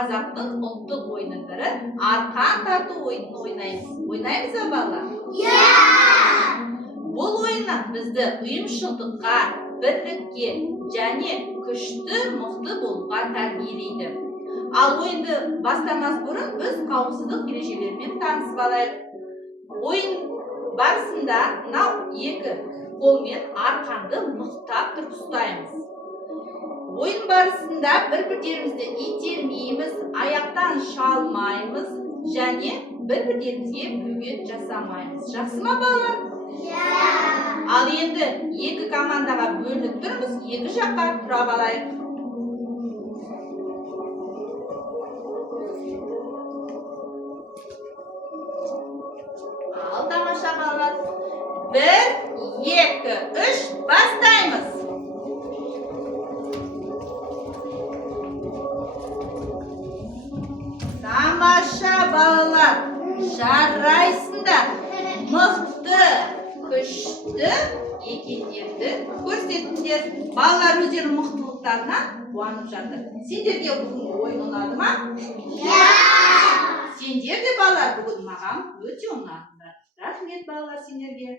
қазақтың ұлттық ойынының бірі арқан тарту ойынын ойнаймыз. Ойнаймыз ба балалар? Бұл ойын бізді ұйымшылдыққа, бірлікке және күшті, мықты болуға тәрбиелейді. Ал ойынды бастамас бұрын біз қауіпсіздік ережелерімен танысып алайық. Ойын барысында мынау екі қолмен арқанды мықтап тұрып ұстаймыз. Ойын барысында бір-бірімізді итермейміз, аяқтан шалмаймыз және бір-бірімізге бөгет жасамаймыз. Жақсы ма балалар? Ал енді екі командаға бөлініп тұрмыз, екі жаққа тұра алайық. Ал тамаша балалар. 1, 2, 3 бастаймыз. Тамаша балалар, жарайсыңдар. Мықты, күшті екендерді көрсеттіңдер. Балалар өздерінің мықтылықтарына қуанып жатыр. Сендерге бүгінгі ойын ұнады ма? Сендер де балалар бүгін маған өте ұнадыңдар. Рахмет балалар сендерге.